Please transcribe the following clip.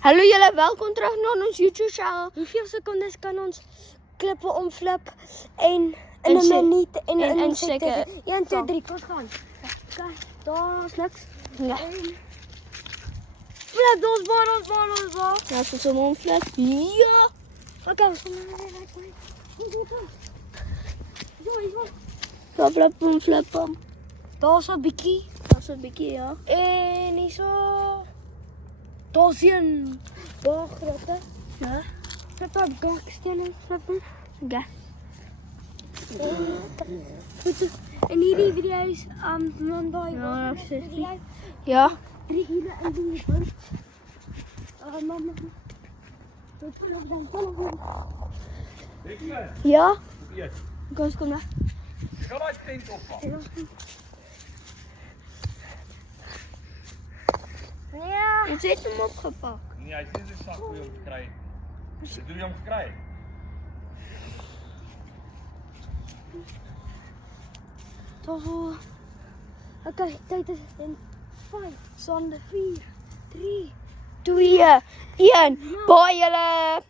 Hallo jullie, welkom terug naar ons YouTube channel. Hoeveel secondes kan ons klippen omflip? In Een een minuut. In een een seconde. 1, 2, 3, kom gaan. Kijk, dat is niks. Ja. Flip, los, bal. Laten we zo omflip. Ja. Oké, we Ja, flippen, flippen. Dat is een bikkie. Dat is een beetje, ja. En niet zo. Dat is een bal grote. Ja. Flippen, heb ik ook stenen flippen. Ja. Goed. En hierdie video is Monday. Ja, precies. Ja. 3 uur en 3 uur. Mama. Ja. Hier, Kom daar. je gaat uit geen opvallen. Ja. Je zit hem opgepakt. Nee, hij zit in de zak voor je om te krijgen. Wat doe je om te krijgen? Toch wel. Oké, tijd is in 5, zonder 4, 3. 2, 1. Bye jullie.